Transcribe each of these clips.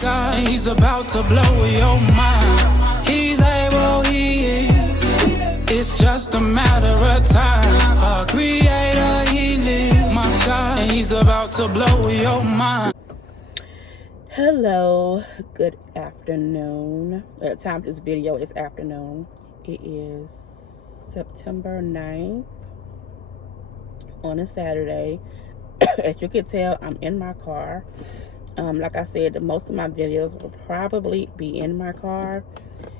God, he's about to blow your mind. He's able, he is. It's just a matter of time. Our creator, he lives. My God, and he's about to blow your mind. Hello, good afternoon. At the time of this video, it's afternoon. It is September 9th on a Saturday. As you can tell, I'm in my car. Like I said, most of my videos will probably be in my car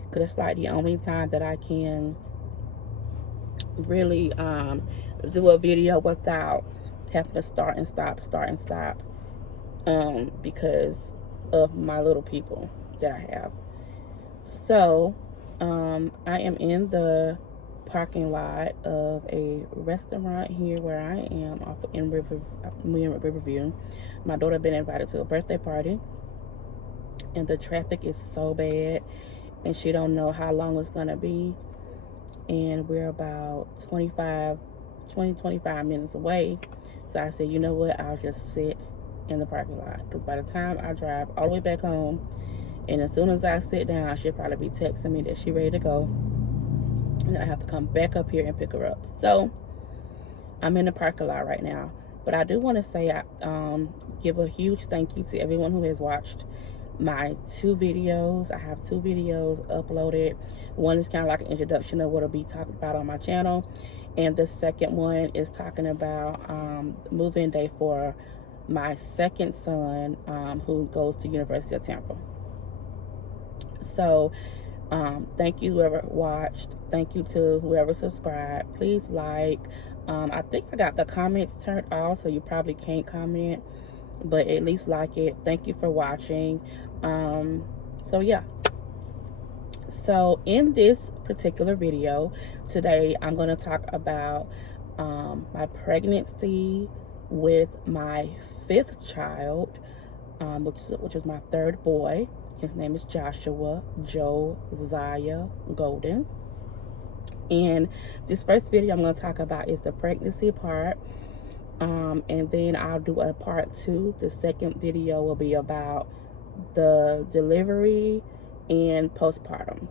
because it's like the only time that I can really do a video without having to start and stop because of my little people that I have. So I am in the parking lot of a restaurant here where I am off in Riverview. My daughter been invited to a birthday party, and the traffic is so bad, and she don't know how long it's gonna be, and we're about 25 minutes away. So I said, you know what, I'll just sit in the parking lot, because by the time I drive all the way back home, and as soon as I sit down, she'll probably be texting me that she's ready to go, and I have to come back up here and pick her up. So I'm in the parking lot right now. But I do want to say, give a huge thank you to everyone who has watched my 2 videos. I have 2 videos uploaded. One is kind of like an introduction of what I'll be talking about on my channel, and the second one is talking about move-in day for my second son, who goes to University of Tampa. So thank you whoever watched. Thank you to whoever subscribed. Please like. I think I got the comments turned off, so you probably can't comment, but at least like it. Thank you for watching. So yeah. So in this particular video today, I'm going to talk about my pregnancy with my 5th child, which is my 3rd boy. His name is Joshua Josiah Golden. And this first video I'm going to talk about is the pregnancy part, and then I'll do a part 2. The second video will be about the delivery and postpartum.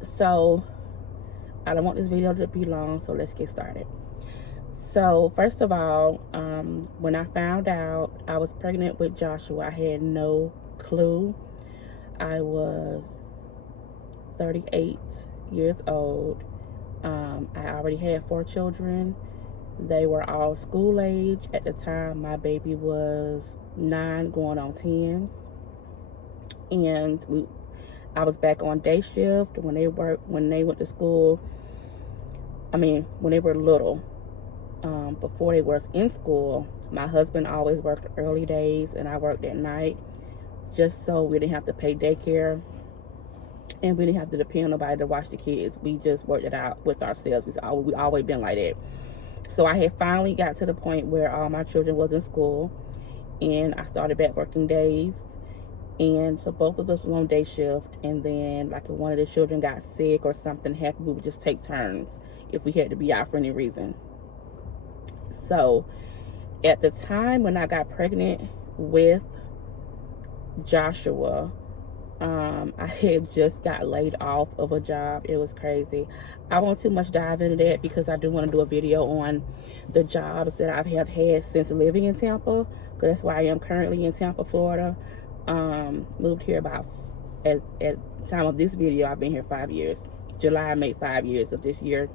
So I don't want this video to be long, so let's get started. So first of all, when I found out I was pregnant with Joshua, I had no clue. I was 38 years old. I already had 4 children. They were all school age at the time. My baby was 9 going on 10, and I was back on day shift when they went to school. I mean, when they were little. Before they was in school, my husband always worked early days and I worked at night, just so we didn't have to pay daycare and we didn't have to depend on nobody to watch the kids. We just worked it out with ourselves. We always been like that. So I had finally got to the point where all my children was in school, and I started back working days, and so both of us were on day shift. And then like if one of the children got sick or something happened, we would just take turns if we had to be out for any reason. So at the time when I got pregnant with Joshua, I had just got laid off of a job. It was crazy. I won't too much dive into that because I do want to do a video on the jobs that I have had since living in Tampa, because that's why I am currently in Tampa, Florida. Moved here about, at time of this video, I've been here 5 years. July made 5 years of this year,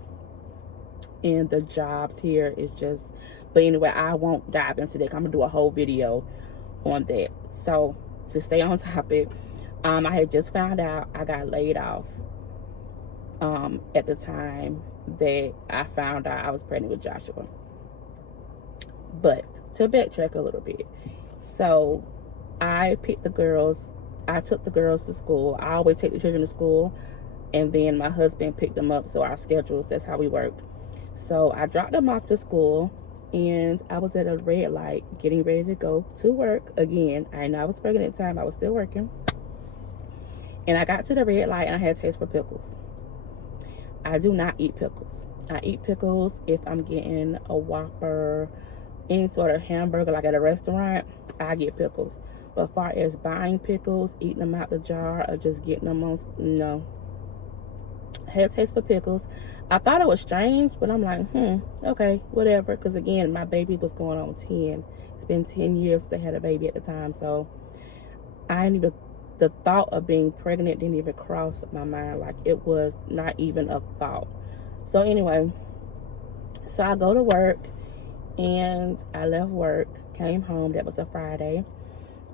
and the jobs here is just, but anyway, I won't dive into that. I'm gonna do a whole video on that. So to stay on topic, I had just found out I got laid off at the time that I found out I was pregnant with Joshua. But to backtrack a little bit, so I took the girls to school. I always take the children to school, and then my husband picked them up, so our schedules, that's how we worked. So I dropped them off to school, and I was at a red light getting ready to go to work again. I know I was pregnant at the time, I was still working. And I got to the red light and I had a taste for pickles. I do not eat pickles. I eat pickles if I'm getting a Whopper, any sort of hamburger, like at a restaurant, I get pickles. But as far as buying pickles, eating them out the jar, or just getting them on, no. I had a taste for pickles. I thought it was strange, but I'm like, okay, whatever. Because again, my baby was going on 10. It's been 10 years they had a baby at the time. So I didn't even, the thought of being pregnant didn't even cross my mind. Like, it was not even a thought. So anyway, so I go to work, and I left work, came home. That was a Friday.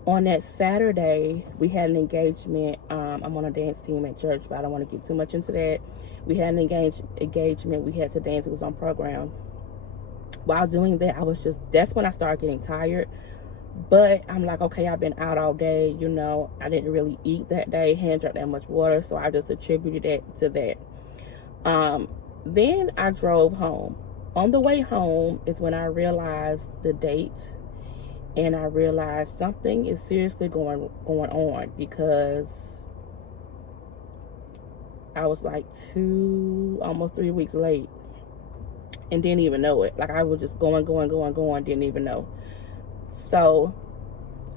On that Saturday, we had an engagement. I'm on a dance team at church, but I don't want to get too much into that. We had an engagement. We had to dance. It was on program. While doing that, that's when I started getting tired. But I'm like, okay, I've been out all day. You know, I didn't really eat that day, hadn't drank that much water. So I just attributed that to that. Then I drove home. On the way home is when I realized the date. And I realized something is seriously going on, because I was like almost 3 weeks late and didn't even know it. Like, I was just going, didn't even know. So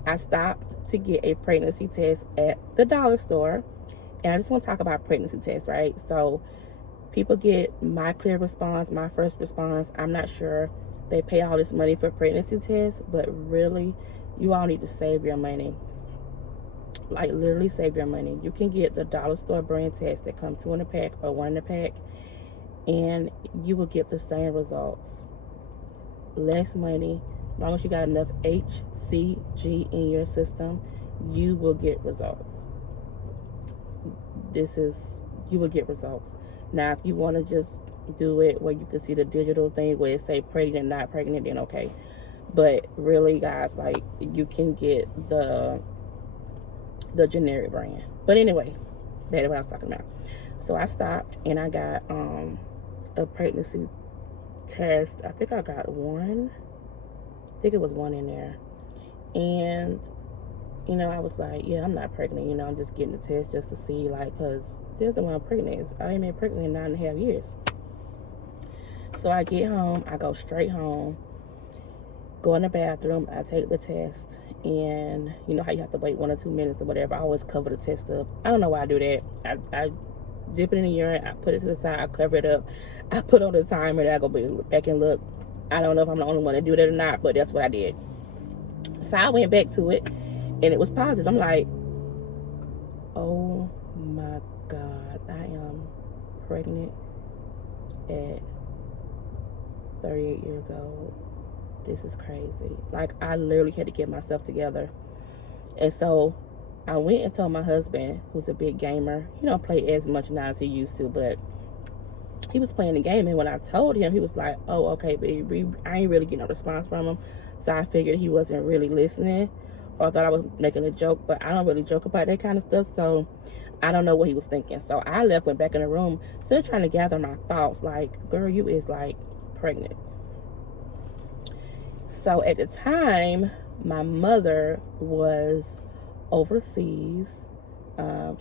I stopped to get a pregnancy test at the dollar store. And I just want to talk about pregnancy tests, right? So people get My Clear Response, My First Response. I'm not sure they pay all this money for pregnancy tests, but really, you all need to save your money. Like, literally save your money. You can get the dollar store brand test that come 2 in a pack or 1 in a pack, and you will get the same results. Less money. As long as you got enough HCG in your system, you will get results. You will get results. Now, if you want to just do it where you can see the digital thing where it say pregnant, not pregnant, then okay. But really, guys, like, you can get the generic brand. But anyway, that's what I was talking about. So I stopped and I got a pregnancy test. I think I got one. I think it was 1 in there. And you know, I was like, yeah, I'm not pregnant. You know, I'm just getting the test just to see, like, because there's the one I'm pregnant. I ain't been pregnant in 9.5 years. So I get home, I go straight home, go in the bathroom, I take the test, and you know how you have to wait 1 or 2 minutes or whatever. I always cover the test up. I don't know why I do that. I dip it in the urine, I put it to the side, I cover it up, I put on the timer, and I go back and look. I don't know if I'm the only one to do that or not, but that's what I did. So I went back to it, and it was positive. I'm like, oh my God, I am pregnant at 38 years old. This is crazy. Like, I literally had to get myself together. And so I went and told my husband, who's a big gamer. He don't play as much now as he used to, but he was playing the game. And when I told him, he was like, oh, okay, baby. I ain't really getting no response from him. So I figured he wasn't really listening, or thought I was making a joke. But I don't really joke about that kind of stuff, so I don't know what he was thinking. So I went back in the room, still trying to gather my thoughts. Like, girl, you is like pregnant. So at the time, my mother was overseas.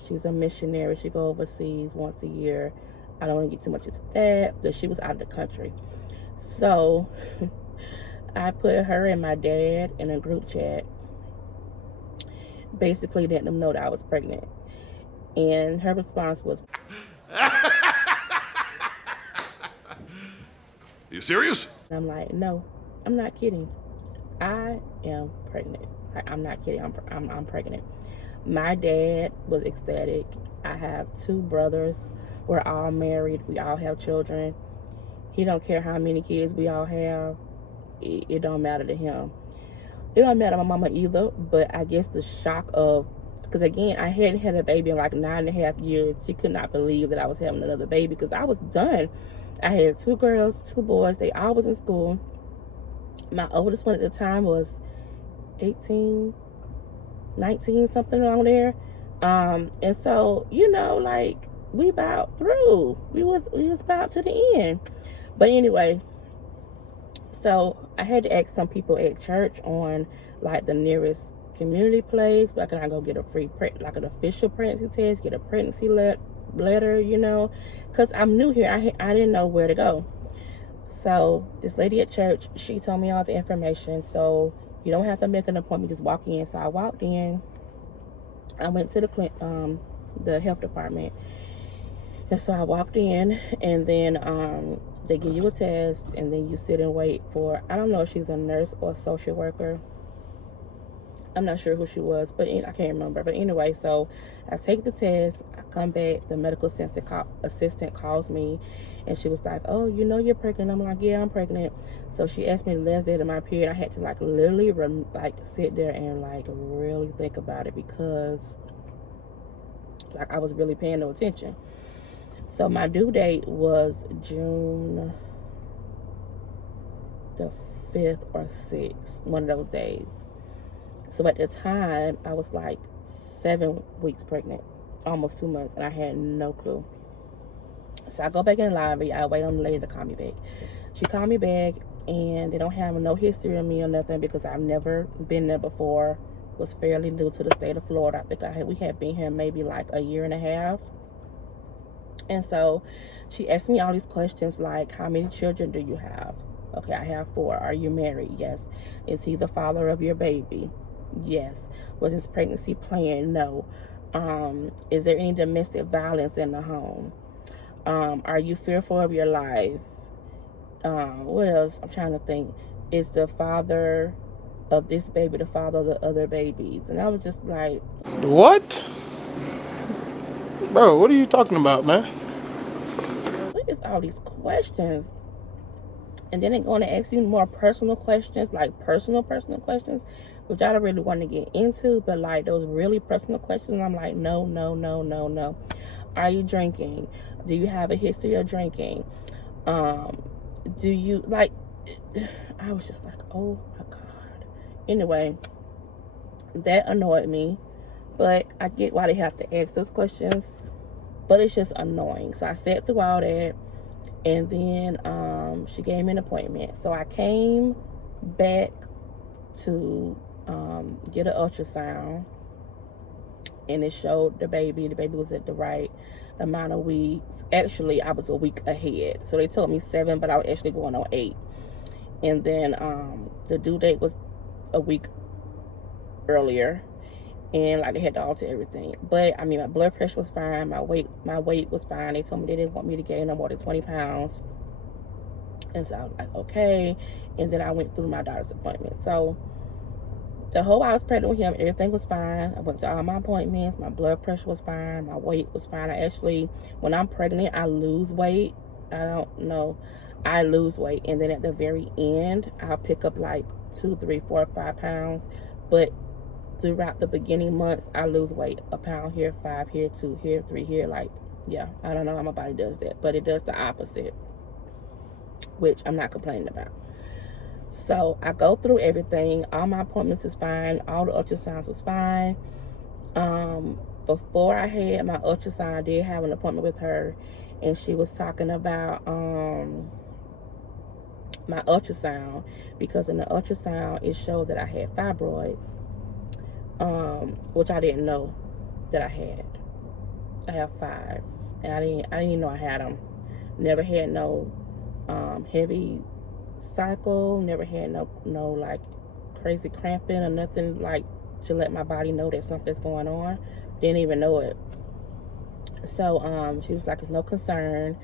She's a missionary. She go overseas once a year. I don't want to get too much into that, but she was out of the country. So I put her and my dad in a group chat, basically letting them know that I was pregnant. And her response was, You serious? and I'm like, no, I'm not kidding. I am pregnant. I'm not kidding. I'm pregnant. My dad was ecstatic. I have 2 brothers. We're all married. We all have children. He don't care how many kids we all have. It don't matter to him. It don't matter to my mama either. But I guess the shock of, because again, I hadn't had a baby in like 9.5 years. She could not believe that I was having another baby, because I was done. I had 2 girls, 2 boys. They all was in school. My oldest one at the time was 18, 19, something around there. And so, you know, like, we about through. We was about to the end. But anyway, so I had to ask some people at church on like the nearest community place where can I go get a free like an official pregnancy test, get a pregnancy letter, you know, because I'm new here. I didn't know where to go. So this lady at church, she told me all the information. So You don't have to make an appointment, just walk in. So I walked in. I went to the health department. And so I walked in, and then they give you a test, and then you sit and wait for, I don't know if she's a nurse or a social worker. I'm not sure who she was, but I can't remember. But anyway, so I take the test, I come back, the medical assistant calls me, and she was like, oh, you know you're pregnant. I'm like, yeah, I'm pregnant. So she asked me the last day of my period. I had to like literally like sit there and like really think about it, because like I was really paying no attention. So my due date was June the 5th or 6th, one of those days. So at the time, I was like 7 weeks pregnant, almost 2 months, and I had no clue. So I go back in the lobby. I wait on the lady to call me back. She called me back, and they don't have no history of me or nothing, because I've never been there before. Was fairly new to the state of Florida. I think we had been here maybe like a year and a half. And so she asked me all these questions like, how many children do you have? Okay, I have 4. Are you married? Yes. Is he the father of your baby? Yes. Was his pregnancy planned? No. Is there any domestic violence in the home? Are you fearful of your life? What else? I'm trying to think. Is the father of this baby the father of the other babies? And I was just like, what? Bro, what are you talking about, man? what is all these questions? And then they're going to ask you more personal questions, like personal questions, which I don't really want to get into, but like those really personal questions, I'm like, no. Are you drinking? Do you have a history of drinking? Do you, like, I was just like, oh my God. Anyway, that annoyed me, but I get why they have to ask those questions, but it's just annoying. So I sat through all that, and then she gave me an appointment. So I came back to get an ultrasound, and it showed the baby was at the right amount of weeks. Actually, I was a week ahead, so they told me 7, but I was actually going on 8. And then the due date was a week earlier, and like they had to alter everything. But I mean, my blood pressure was fine, my weight was fine. They told me they didn't want me to gain no more than 20 pounds. And so I was like, okay. And then I went through my doctor's appointment. So the whole I was pregnant with him, everything was fine. I went to all my appointments. My blood pressure was fine. My weight was fine. I actually, when I'm pregnant, I lose weight. I don't know. I lose weight. And then at the very end, I'll pick up like 2, 3, 4, 5 pounds. But throughout the beginning months, I lose weight. 1 pound here, 5 here, 2 here, 3 here. Like, yeah, I don't know how my body does that. But it does the opposite, which I'm not complaining about. So I go through everything. All my appointments is fine. All the ultrasounds was fine. Before I had my ultrasound, I did have an appointment with her, and she was talking about my ultrasound, because in the ultrasound it showed that I had fibroids, which I didn't know that I had. I have 5, and I didn't even know I had them. Never had no heavy cycle, never had no like crazy cramping or nothing like to let my body know that something's going on. Didn't even know it. So she was like, there's no concern,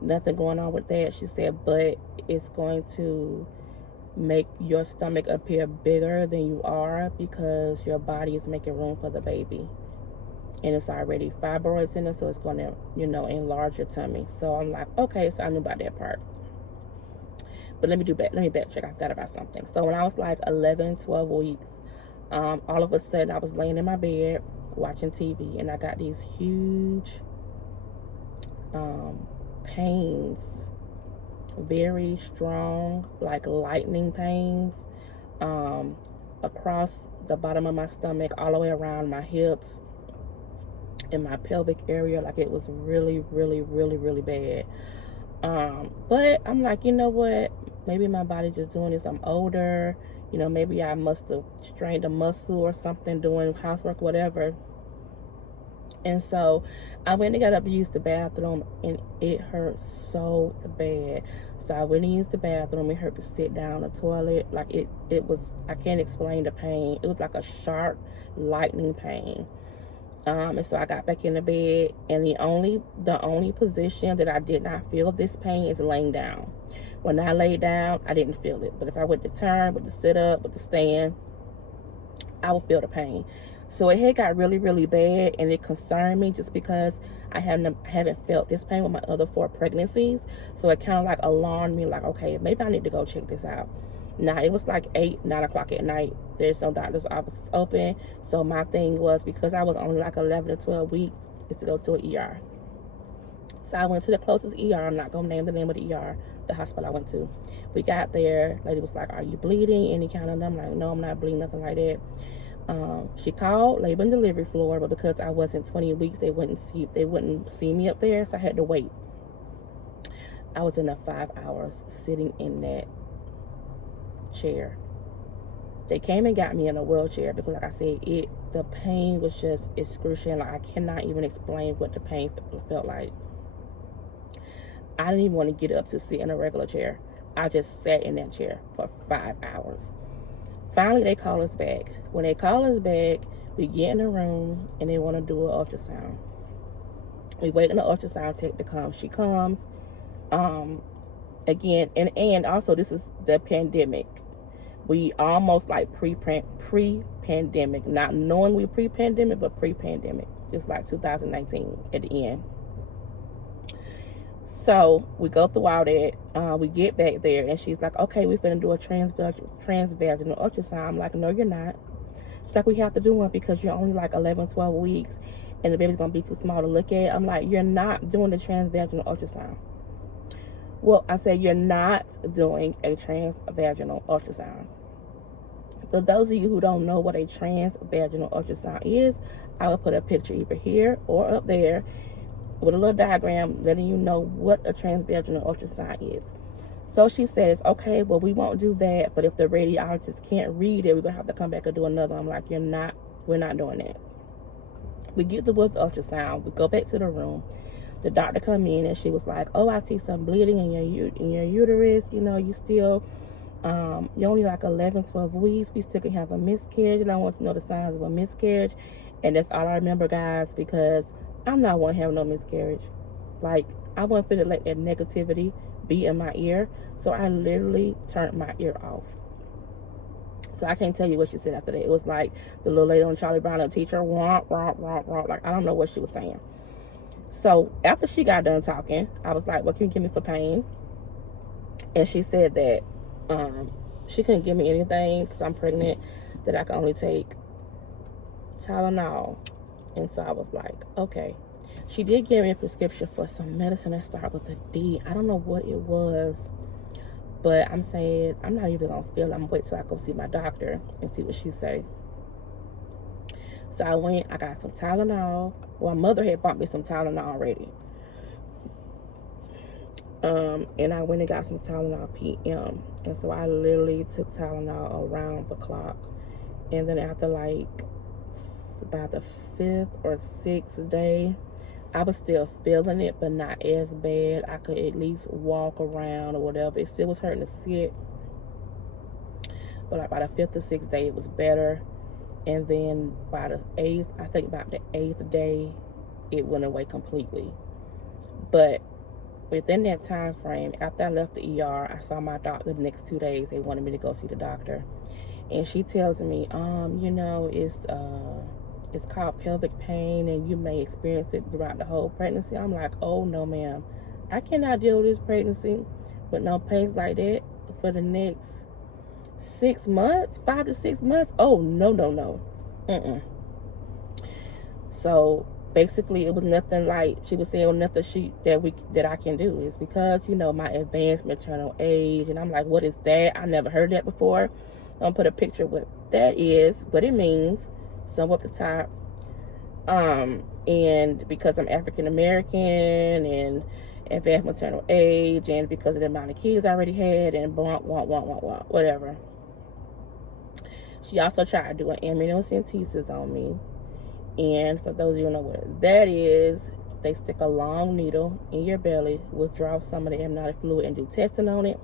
nothing going on with that. She said, but it's going to make your stomach appear bigger than you are, because your body is making room for the baby, and it's already fibroids in it, so it's going to, you know, enlarge your tummy. So I'm like, okay. So I knew about that part. But let me backtrack. I forgot about something. So when I was like 11, 12 weeks, all of a sudden I was laying in my bed watching TV, and I got these huge pains, very strong, like lightning pains, across the bottom of my stomach, all the way around my hips, in my pelvic area. Like it was really, really, really, really bad. But I'm like, you know what? Maybe my body just doing this. I'm older. You know, maybe I must have strained a muscle or something doing housework, whatever. And so I went and got up to use the bathroom, and it hurt so bad. So I went and used the bathroom. It hurt to sit down on the toilet. Like it was, I can't explain the pain. It was like a sharp lightning pain. And so I got back in the bed, and the only position that I did not feel this pain is laying down. When I lay down, I didn't feel it. But if I went to turn, with the sit up, with the stand, I would feel the pain. So it had got really, really bad, and it concerned me just because I haven't felt this pain with my other 4 pregnancies. So it kind of like alarmed me, like, okay, maybe I need to go check this out. Now, it was like 8, 9 o'clock at night. There's no doctor's offices open. So my thing was, because I was only like 11 to 12 weeks, is to go to an ER. So I went to the closest ER. I'm not going to name the name of the ER, the hospital I went to. We got there. Lady was like, are you bleeding? Any kind of, I'm like, no, I'm not bleeding, nothing like that. She called labor and delivery floor, but because I wasn't 20 weeks, they wouldn't see me up there, so I had to wait. I was in there 5 hours sitting in that chair. They came and got me in a wheelchair because, like I said, the pain was just excruciating. Like, I cannot even explain what the pain felt like. I didn't even want to get up to sit in a regular chair. I just sat in that chair for 5 hours. Finally, they call us back. When they call us back, we get in the room, and they want to do an ultrasound. We wait on the ultrasound tech to come. She comes. Again, and also, this is the pandemic. We almost like pre-pandemic. Not knowing we pre-pandemic, but pre-pandemic. It's like 2019 at the end. So we go through all that. We get back there, and she's like, okay, we're going to do a transvaginal ultrasound. I'm like, no, you're not. She's like, we have to do one because you're only like 11, 12 weeks, and the baby's going to be too small to look at. I'm like, you're not doing the transvaginal ultrasound. Well, I said, you're not doing a transvaginal ultrasound. For those of you who don't know what a transvaginal ultrasound is, I will put a picture either here or up there with a little diagram letting you know what a transvaginal ultrasound is. So she says, okay, well, we won't do that, but if the radiologist can't read it, we're going to have to come back and do another. I'm like, we're not doing that. We get the ultrasound. We go back to the room. The doctor come in, and she was like, oh, I see some bleeding in your uterus. You know, you still, you're only like 11, 12 weeks. We still can have a miscarriage, and I want to know the signs of a miscarriage. And that's all I remember, guys, because I'm not one having no miscarriage. Like, I wasn't fit to let that negativity be in my ear. So I literally turned my ear off. So I can't tell you what she said after that. It was like the little lady on Charlie Brown, the teacher, womp, womp, womp, womp. Like, I don't know what she was saying. So after she got done talking, I was like, what can you give me for pain? And she said that she couldn't give me anything because I'm pregnant, that I can only take Tylenol. And so I was like, okay. She did give me a prescription for some medicine that started with a D. I don't know what it was, but I'm saying I'm not even gonna feel it. I'm gonna wait till I go see my doctor and see what she say. So I went, I got some Tylenol. Well, my mother had bought me some Tylenol already. And I went and got some Tylenol PM. And so I literally took Tylenol around the clock. And then after like about the 5th or 6th day, I was still feeling it, but not as bad. I could at least walk around or whatever. It still was hurting to sit. But like by the 5th or 6th day, it was better. And then by the 8th, I think about the 8th day, it went away completely. But within that time frame, after I left the ER, I saw my doctor the next 2 days. They wanted me to go see the doctor. And she tells me, you know, it's called pelvic pain, and you may experience it throughout the whole pregnancy. I'm like, oh, no, ma'am. I cannot deal with this pregnancy with no pains like that for the next 6 months, 5 to 6 months. Oh, no, no, no. So basically, it was nothing like she was saying, nothing that I can do. It's because, you know, my advanced maternal age. And I'm like, what is that? I never heard that before. I'm gonna put a picture of what that is, what it means, somewhere up the top. And because I'm African American and advanced maternal age, and because of the amount of kids I already had, and whatever. She also tried to do an amniocentesis on me. And for those of you who know what that is, they stick a long needle in your belly, withdraw some of the amniotic fluid, and do testing on it.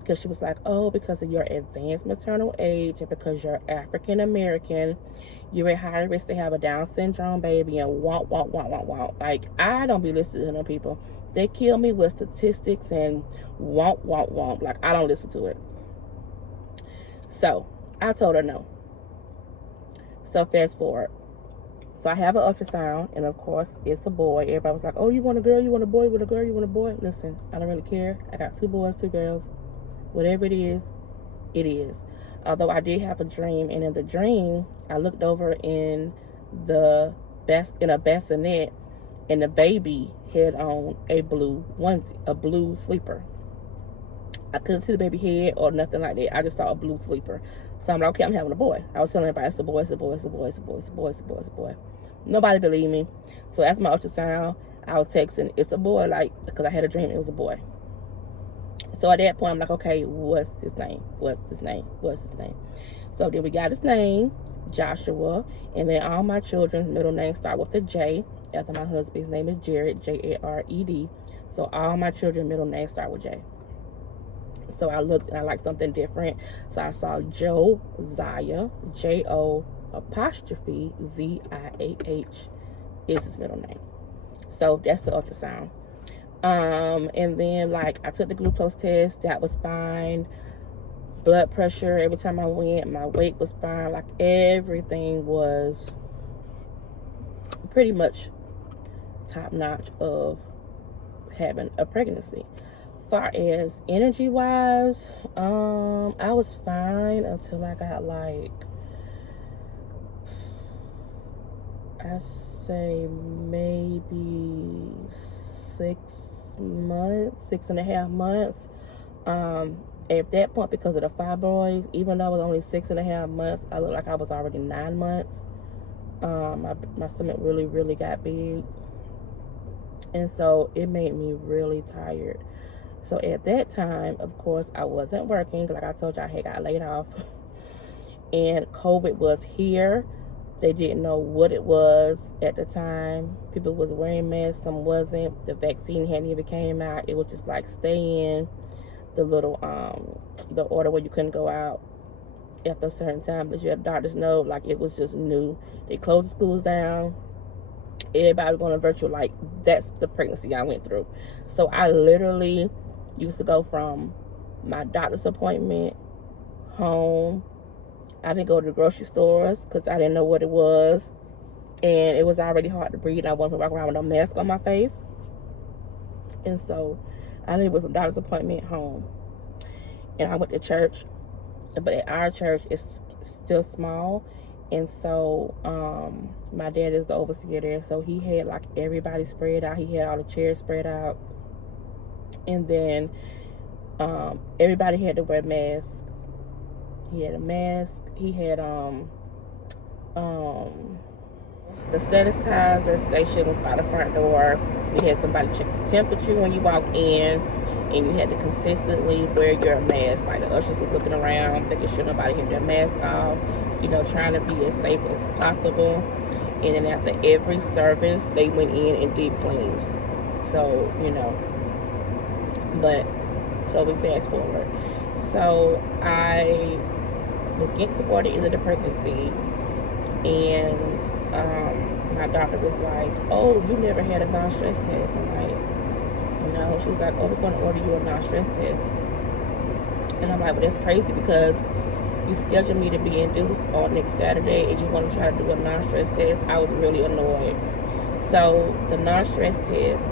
Because she was like, oh, because of your advanced maternal age and because you're African American, you're at higher risk to have a Down syndrome baby, and womp. Like, I don't be listening to them people. They kill me with statistics and womp. Like, I don't listen to it. So I told her no. So fast forward. So I have an ultrasound, and of course it's a boy. Everybody was like, oh, you want a girl, you want a boy, with a girl, you want a boy? Listen, I don't really care. I got 2 boys, 2 girls. Whatever it is, it is. Although I did have a dream, and in the dream, I looked over in a bassinet, and the baby had on a blue onesie, a blue sleeper. I couldn't see the baby head or nothing like that. I just saw a blue sleeper. So I'm like, okay, I'm having a boy. I was telling everybody, it's a boy, it's a boy, it's a boy, it's a boy, it's a boy, it's a boy, it's a boy. Nobody believed me. So after my ultrasound, I was texting, it's a boy, like, because I had a dream it was a boy. So at that point, I'm like, okay, what's his name? What's his name? What's his name? So then we got his name, Joshua, and then all my children's middle names start with a J. After my husband's name is Jared, Jared. So all my children's middle names start with J. So I looked and I liked something different. So I saw Josiah, J-O''Ziah is his middle name. So that's the ultrasound. And then, like, I took the glucose test. That was fine. Blood pressure, every time I went, my weight was fine. Like, everything was pretty much top notch of having a pregnancy. Far as energy wise, I was fine until I got, like, I say maybe 6.5 months. At that point, because of the fibroids, even though I was only 6.5 months, I looked like I was already 9 months. My stomach really got big, and so it made me really tired. So at that time, of course, I wasn't working. Like I told you, I had got laid off, and COVID was here. They didn't know what it was at the time. People was wearing masks, some wasn't. The vaccine hadn't even came out. It was just like stay in. The little the order where you couldn't go out after a certain time, because you had doctors know, like, it was just new. They closed the schools down. Everybody was going to virtual. Like, that's the pregnancy I went through. So I literally used to go from my doctor's appointment home. I didn't go to the grocery stores because I didn't know what it was, and it was already hard to breathe. I wasn't walking around with a mask on my face, and so I didn't went from doctor's appointment home, and I went to church. But at our church, it's still small, and so my dad is the overseer there, so he had, like, everybody spread out. He had all the chairs spread out, and then everybody had to wear masks. He had a mask. He had the sanitizer station was by the front door. We had somebody check the temperature when you walk in, and you had to consistently wear your mask. Like, the ushers was looking around, making sure nobody had their mask off, you know, trying to be as safe as possible. And then after every service, they went in and deep cleaned. So, you know, but so we fast forward. So I was getting toward the end of the pregnancy, and my doctor was like, oh, you never had a non-stress test. I'm like, no. She was like, oh, we're going to order you a non-stress test. And I'm like, well, that's crazy, because you scheduled me to be induced on next Saturday, and you want to try to do a non-stress test. I was really annoyed. So the non-stress test,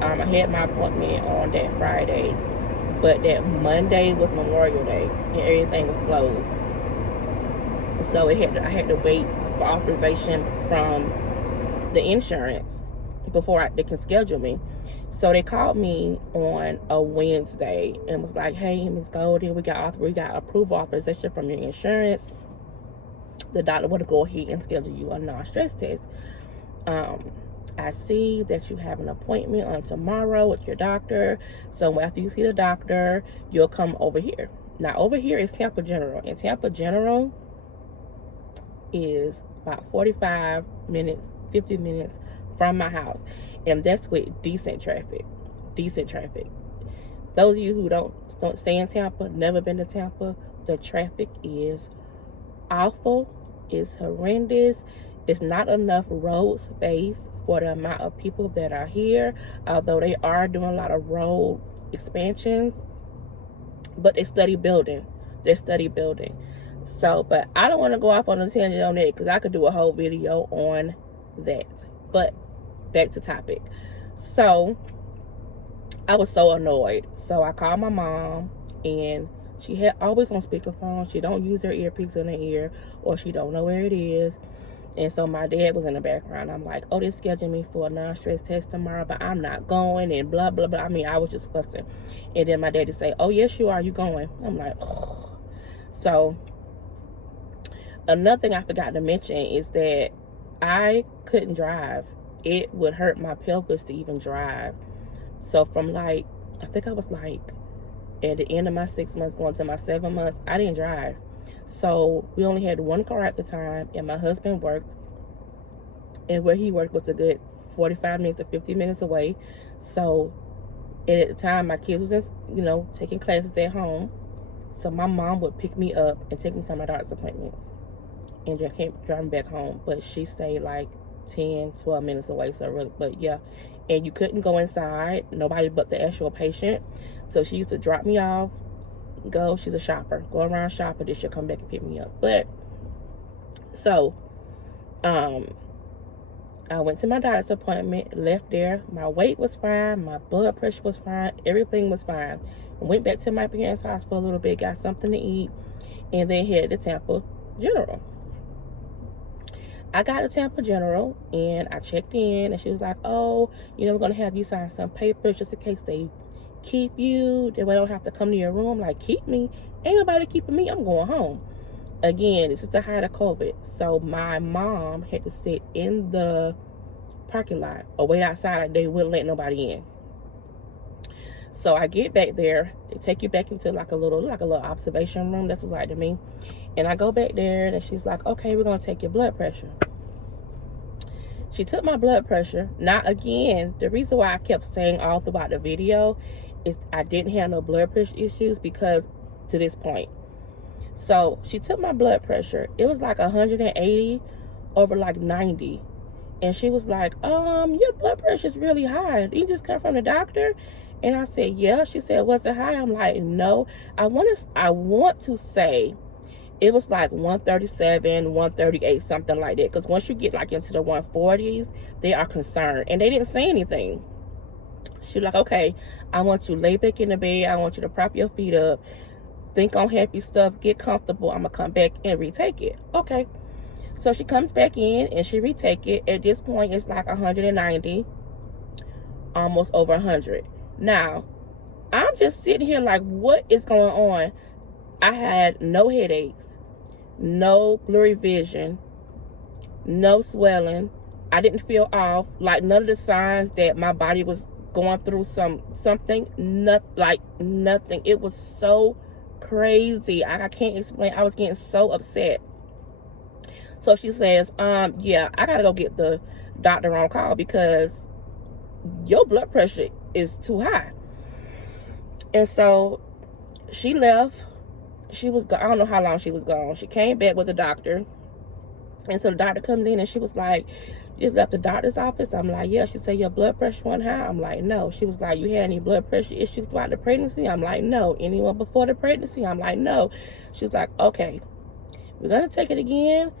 I had my appointment on that Friday, but that Monday was Memorial Day, and everything was closed. So I had to wait for authorization from the insurance before they can schedule me. So they called me on a Wednesday and was like, hey, Ms. Goldie, we got approval authorization from your insurance. The doctor want to go ahead and schedule you a non-stress test. I see that you have an appointment on tomorrow with your doctor. So after you see the doctor, you'll come over here. Now, over here is Tampa General. And Tampa General is about 45 minutes, 50 minutes from my house. And that's with decent traffic. Decent traffic. Those of you who don't stay in Tampa, never been to Tampa, the traffic is awful. It's horrendous. It's not enough road space for the amount of people that are here, although they are doing a lot of road expansions, but they study building. So, but I don't want to go off on a tangent on that because I could do a whole video on that. But back to topic. So I was so annoyed. So I called my mom, and she had always on speakerphone. She don't use her earpiece in her ear, or she don't know where it is. And so my dad was in the background. I'm like, oh, they're scheduling me for a non-stress test tomorrow, but I'm not going, and blah, blah, blah. I mean, I was just fussing. And then my daddy say, oh, yes, you are. You going? I'm like, oh. So another thing I forgot to mention is that I couldn't drive. It would hurt my pelvis to even drive. So from like, I think I was like at the end of my 6 months going to my 7 months, I didn't drive. So we only had one car at the time, and my husband worked, and where he worked was a good 45 minutes or 50 minutes away. So at the time, my kids was in, taking classes at home. So my mom would pick me up and take me to my doctor's appointments, and just can't drive me back home. But she stayed like 10, 12 minutes away. So really, but yeah. And you couldn't go inside, nobody but the actual patient. So she used to drop me off, go, she's a shopper, go around shopping, then she'll come back and pick me up. But so I went to my doctor's appointment, left there, my weight was fine, my blood pressure was fine, everything was fine. Went back to my parents' house for a little bit, got something to eat, and then headed to Tampa General. I got to Tampa General, and I checked in, and she was like, oh, we're going to have you sign some papers just in case they keep you. That way I don't have to come to your room. Like, keep me? Ain't nobody keeping me. I'm going home. Again, this is the height of COVID. So my mom had to sit in the parking lot or wait outside. They wouldn't let nobody in. So I get back there. They take you back into like a little observation room. That's what it's like to me. And I go back there, and she's like, okay, we're going to take your blood pressure. She took my blood pressure. Now, again, the reason why I kept saying all throughout the video is I didn't have no blood pressure issues because to this point. So she took my blood pressure. It was like 180 over like 90. And she was like, your blood pressure is really high. Did you just come from the doctor? And I said, yeah. She said, was it high? I'm like, no. I want to say it was like 137, 138, something like that. Because once you get like into the 140s, they are concerned. And they didn't say anything. She was like, okay, I want you to lay back in the bed. I want you to prop your feet up. Think on happy stuff. Get comfortable. I'm going to come back and retake it. Okay. So she comes back in and she retake it. At this point, it's like 190. Almost over 100. Now, I'm just sitting here like, what is going on? I had no headaches, no blurry vision, no swelling. I didn't feel off. Like none of the signs that my body was going through something. Nothing. It was so crazy. I can't explain. I was getting so upset. So she says, yeah, I gotta go get the doctor on call because your blood pressure is too high. And so she left. She was gone. I don't know how long she was gone. She came back with the doctor. And so the doctor comes in and she was like, you just left the doctor's office? I'm like, yeah. She said, your blood pressure went high? I'm like, no. She was like, you had any blood pressure issues throughout the pregnancy? I'm like, no. Anyone before the pregnancy? I'm like, no. She was like, okay, we're going to take it again,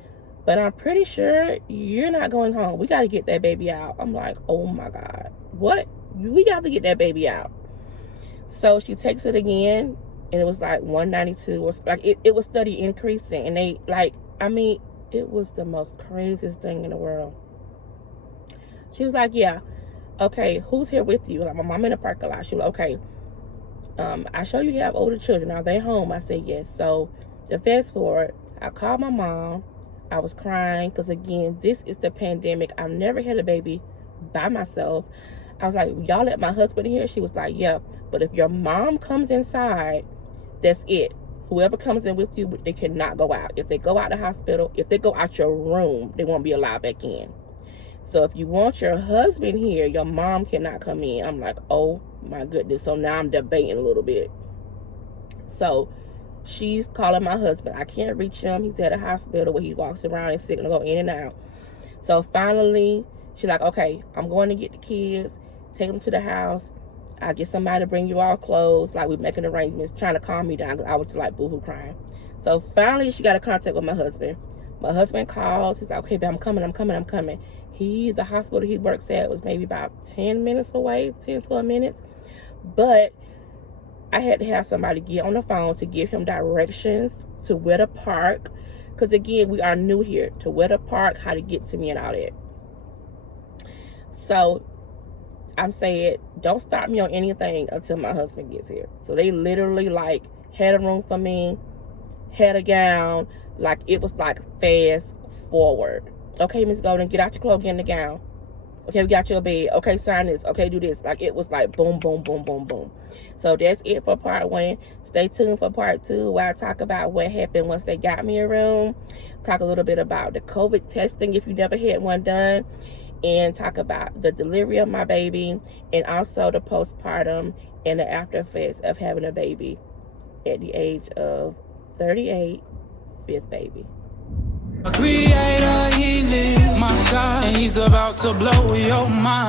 but I'm pretty sure you're not going home. We got to get that baby out. I'm like, oh my God. What? We got to get that baby out. So she takes it again, and it was like 192 or like it was steady increasing. And they it was the most craziest thing in the world. She was like, yeah, okay, who's here with you? Like, my mom in the parking lot. She was like, okay, I show you have older children. Are they home? I said, yes. So to fast forward, I called my mom. I was crying because, again, this is the pandemic. I've never had a baby by myself. I was like, y'all let my husband in here? She was like, yeah, but if your mom comes inside, that's it. Whoever comes in with you, they cannot go out. If they go out the hospital, if they go out your room, they won't be allowed back in. So if you want your husband here, your mom cannot come in. I'm like, oh my goodness. So now I'm debating a little bit. So she's calling my husband. I can't reach him. He's at a hospital where he walks around and sick and go in and out. So finally, she's like, okay, I'm going to get the kids, take them to the house. I'll get somebody to bring you all clothes. Like, we're making arrangements, trying to calm me down, because I was just like boohoo crying. So finally, she got a contact with my husband. My husband calls. He's like, okay, babe, I'm coming. The hospital he works at was maybe about 10 minutes away, 10, 12 minutes. But I had to have somebody get on the phone to give him directions to where to park. Because, again, we are new here, to where to park, how to get to me and all that. So I'm saying, don't start me on anything until my husband gets here. So they literally, like, had a room for me, had a gown. Like, it was, like, fast forward. Okay, Miss Golden, get out your clothes, get in the gown. Okay, we got your bed. Okay, sign this. Okay, do this. Like, it was like boom, boom, boom, boom, boom. So that's it for part 1. Stay tuned for part 2, where I talk about what happened once they got me a room. Talk a little bit about the COVID testing, if you never had one done. And talk about the delivery of my baby, and also the postpartum and the after effects of having a baby at the age of 38, 5th baby. A creator, he lives, my God, and he's about to blow your mind.